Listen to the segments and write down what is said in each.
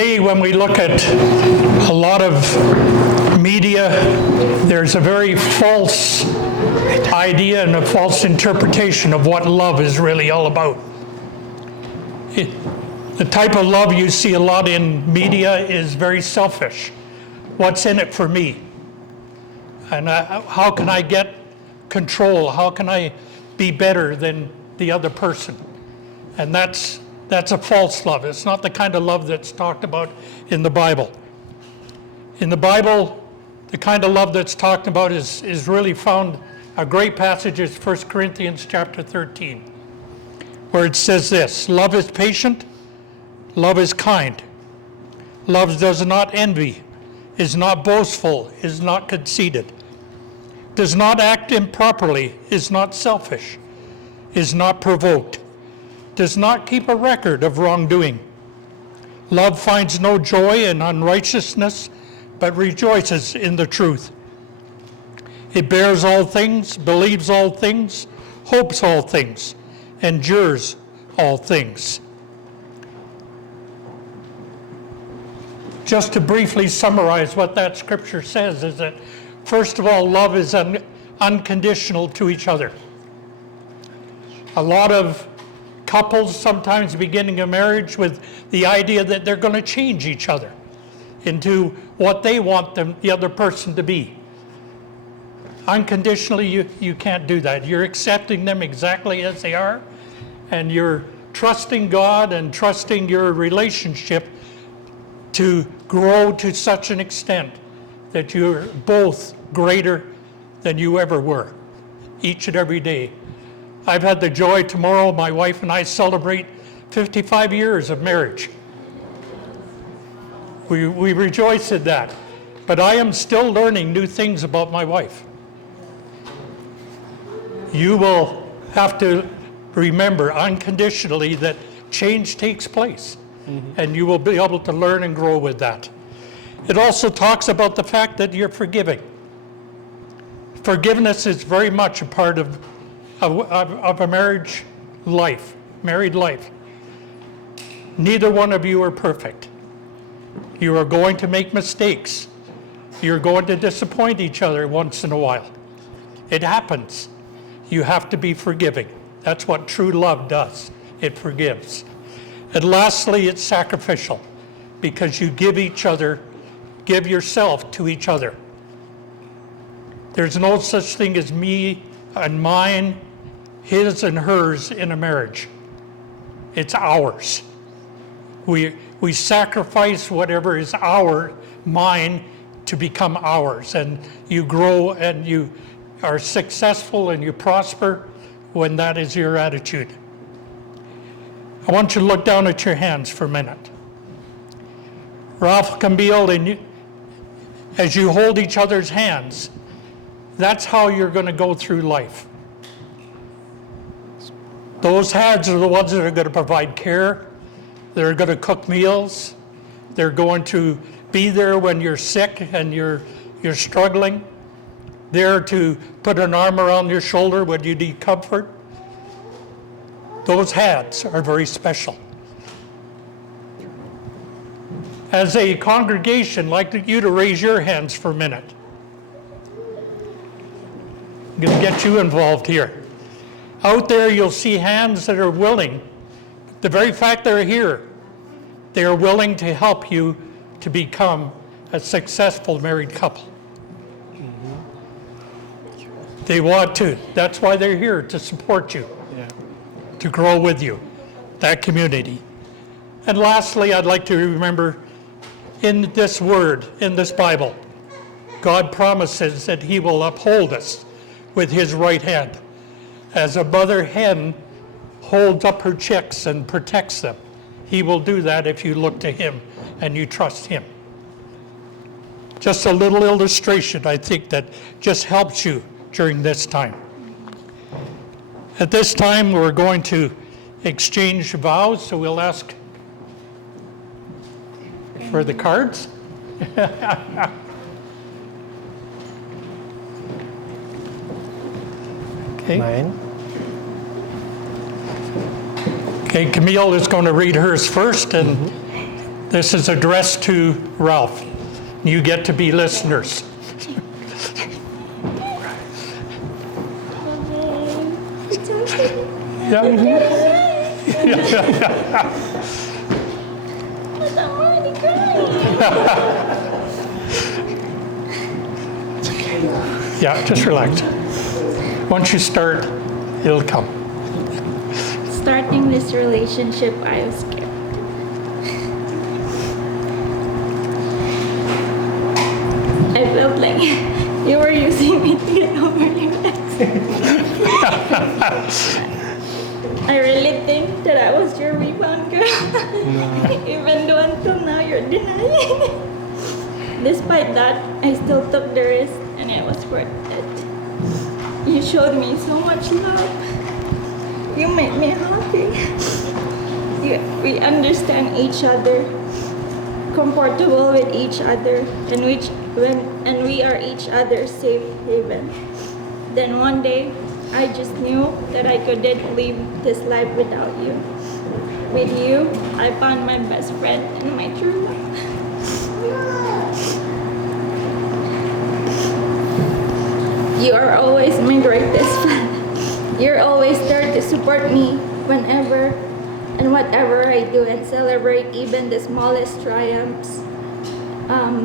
Today, when we look at a lot of media, there's a very false idea and a false interpretation of what love is really all about. The type of love you see a lot in media is very selfish. What's in it for me? And how can I get control? How can I be better than the other person? And that's a false love. It's not the kind of love that's talked about in the Bible. In the Bible, the kind of love that's talked about is really found, a great passage is 1 Corinthians chapter 13, where it says this: love is patient, love is kind. Love does not envy, is not boastful, is not conceited, does not act improperly, is not selfish, is not provoked, does not keep a record of wrongdoing. Love finds no joy in unrighteousness, but rejoices in the truth. It bears all things, believes all things, hopes all things, endures all things. Just to briefly summarize what that scripture says is that, first of all, love is unconditional to each other. A lot of couples sometimes beginning a marriage with the idea that they're going to change each other into what they want the other person to be. Unconditionally, you can't do that. You're accepting them exactly as they are, and you're trusting God and trusting your relationship to grow to such an extent that you're both greater than you ever were, each and every day. I've had the joy tomorrow, my wife and I celebrate 55 years of marriage. We rejoice in that. But I am still learning new things about my wife. You will have to remember unconditionally that change takes place. And you will be able to learn and grow with that. It also talks about the fact that you're forgiving. Forgiveness is very much a part of a married life. Neither one of you are perfect. You are going to make mistakes. You're going to disappoint each other once in a while. It happens. You have to be forgiving. That's what true love does. It forgives. And lastly, it's sacrificial, because you give yourself to each other. There's no such thing as me and mine, his and hers in a marriage. It's ours. We sacrifice whatever is mine to become ours. And you grow and you are successful and you prosper when that is your attitude. I want you to look down at your hands for a minute. Ralph Camille, and as you hold each other's hands, that's how you're going to go through life. Those hands are the ones that are going to provide care. They're going to cook meals. They're going to be there when you're sick and you're struggling. There to put an arm around your shoulder when you need comfort. Those hands are very special. As a congregation, I'd like you to raise your hands for a minute. I'm going to get you involved here. Out there, you'll see hands that are willing. The very fact they're here, they are willing to help you to become a successful married couple. They want to. That's why they're here, to support you, to grow with you, that community. And lastly, I'd like to remember in this word, in this Bible, God promises that he will uphold us with his right hand. As a mother hen holds up her chicks and protects them, he will do that if you look to him and you trust him. Just a little illustration, I think, that just helps you during this time. At this time, we're going to exchange vows, so we'll ask for the cards. Okay. Mine. Okay, Camille is going to read hers first, and This is addressed to Ralph. You get to be listeners. Yeah. But I'm already crying. Yeah, just relax. Once you start, it'll come. Starting this relationship, I was scared. I felt like you were using me to get over your ex. I really think that I was your rebound girl. Even though until now you're denying it. Despite that, I still took the risk and it was worth it. You showed me so much love. You made me happy. We understand each other, comfortable with each other, and we are each other's safe haven. Then one day, I just knew that I couldn't live this life without you. With you, I found my best friend and my true love. You are always my greatest fan. You're always there to support me whenever and whatever I do and celebrate even the smallest triumphs.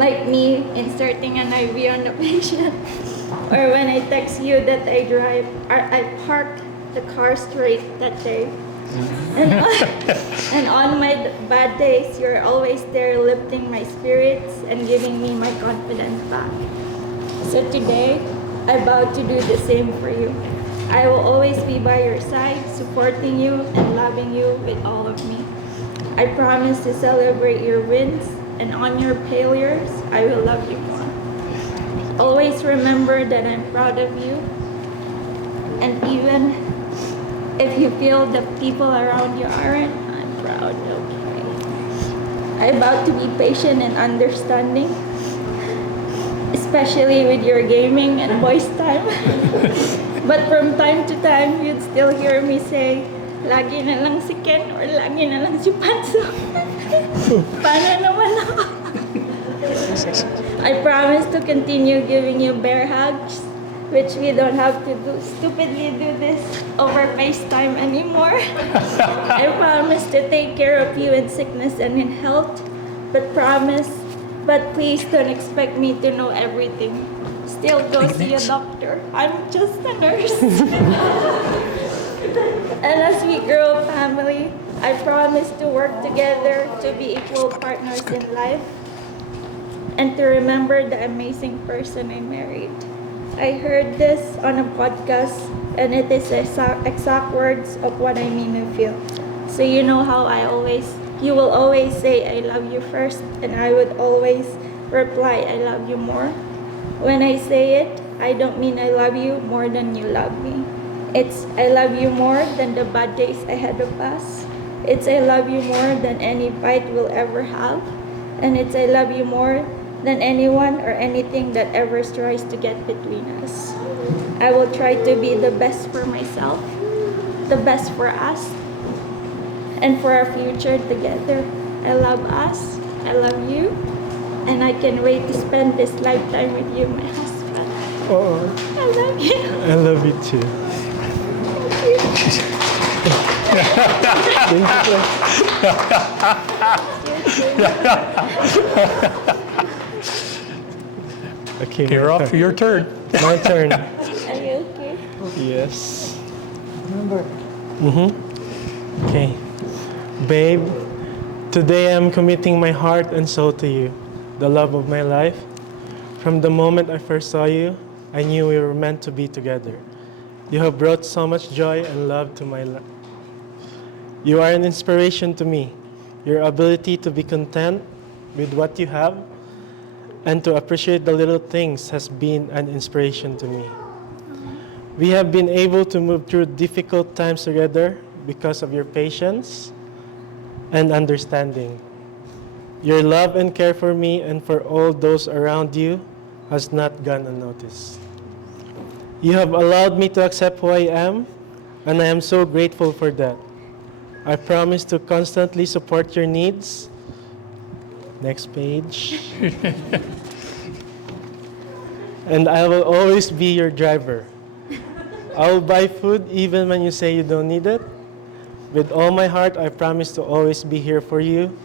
Like me inserting an IV on the patient, or when I text you that I parked the car straight that day. And on my bad days, you're always there lifting my spirits and giving me my confidence back. So today, I vow to do the same for you. I will always be by your side, supporting you and loving you with all of me. I promise to celebrate your wins, and on your failures, I will love you more. Always remember that I'm proud of you, and even if you feel the people around you aren't, I'm proud, okay? I vow to be patient and understanding, especially with your gaming and voice time. But from time to time, you'd still hear me say, lagi na lang si Ken or lagi na lang si Panso. Paano naman ako? I promise to continue giving you bear hugs, which we don't have to stupidly do this over FaceTime anymore. I promise to take care of you in sickness and in health, but please don't expect me to know everything. Still go see a doctor. I'm just a nurse. And as we grow a family, I promise to work together to be equal partners in life and to remember the amazing person I married. I heard this on a podcast and it is exact words of what I mean and feel. So you know how you will always say I love you first, and I would always reply I love you more. When I say it, I don't mean I love you more than you love me. It's I love you more than the bad days ahead of us. It's I love you more than any fight we'll ever have. And it's I love you more than anyone or anything that ever tries to get between us. I will try to be the best for myself, the best for us, and for our future together. I love us, I love you, and I can wait to spend this lifetime with you, my husband. Oh, I love you. I love you too. Thank you. Okay, You're off. Your turn. My turn. Are you okay? Yes. Remember. Okay. Babe, today I'm committing my heart and soul to you, the love of my life. From the moment I first saw you, I knew we were meant to be together. You have brought so much joy and love to my life. You are an inspiration to me. Your ability to be content with what you have and to appreciate the little things has been an inspiration to me. We have been able to move through difficult times together because of your patience and understanding. Your love and care for me and for all those around you has not gone unnoticed. You have allowed me to accept who I am, and I am so grateful for that. I promise to constantly support your needs Next page. And I will always be your driver. I will buy food even when you say you don't need it. With all my heart, I promise to always be here for you.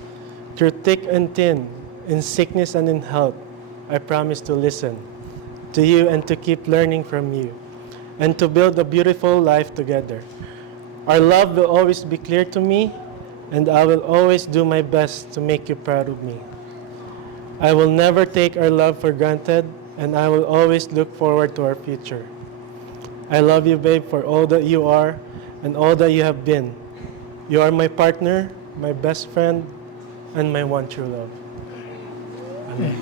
Through thick and thin, in sickness and in health, I promise to listen to you and to keep learning from you, and to build a beautiful life together. Our love will always be clear to me, and I will always do my best to make you proud of me. I will never take our love for granted, and I will always look forward to our future. I love you, babe, for all that you are and all that you have been. You are my partner, my best friend, and my one true love. Amen.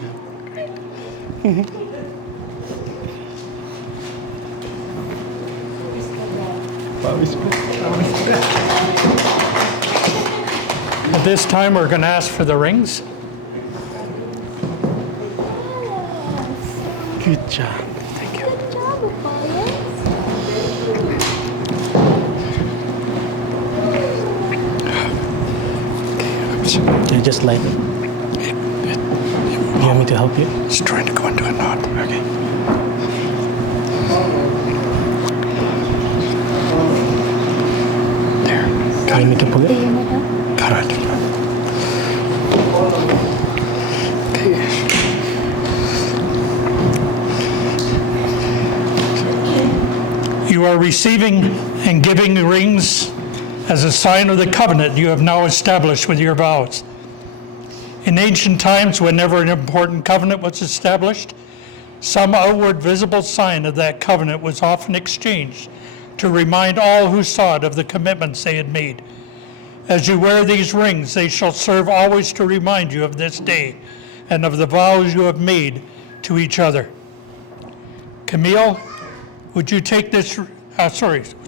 At this time, we're going to ask for the rings. Good job. Thank you. Good job, Apollo. Okay, just like it. You want me to help you? It's trying to go into a knot. Okay. There. Got me to pull it? Got it. Okay. You are receiving and giving rings as a sign of the covenant you have now established with your vows. In ancient times, whenever an important covenant was established, some outward visible sign of that covenant was often exchanged to remind all who saw it of the commitments they had made. As you wear these rings, they shall serve always to remind you of this day and of the vows you have made to each other. Camille, would you take this,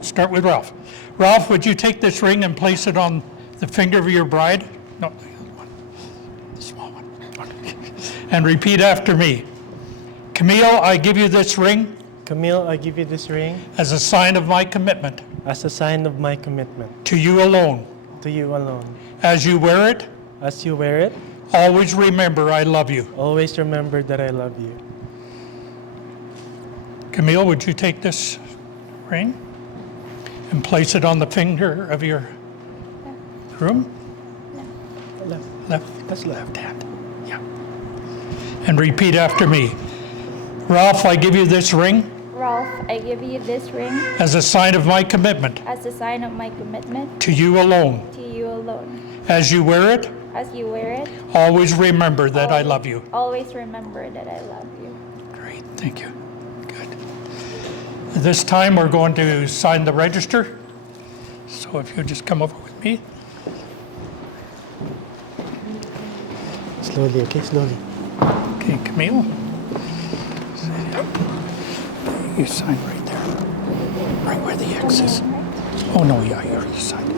start with Ralph. Ralph, would you take this ring and place it on the finger of your bride? No, the other one, the small one. And repeat after me. Camille, I give you this ring Camille, I give you this ring as a sign of my commitment as a sign of my commitment to you alone. to you alone. As you wear it, As you wear it, always remember I love you. always remember that I love you. Camille, would you take this ring and place it on the finger of your groom? Left. Left, that's left hand. Yeah. And repeat after me. Ralph, I give you this ring Ralph, I give you this ring as a sign of my commitment as a sign of my commitment to you alone. to you alone. As you wear it, As you wear it, always remember that I love you. always remember that I love you. Great, thank you. Good. This time we're going to sign the register. So if you just come over with me. Slowly, okay? Slowly. Okay, Camille. You sign right there. Right where the X is. Oh, no, yeah, you already signed.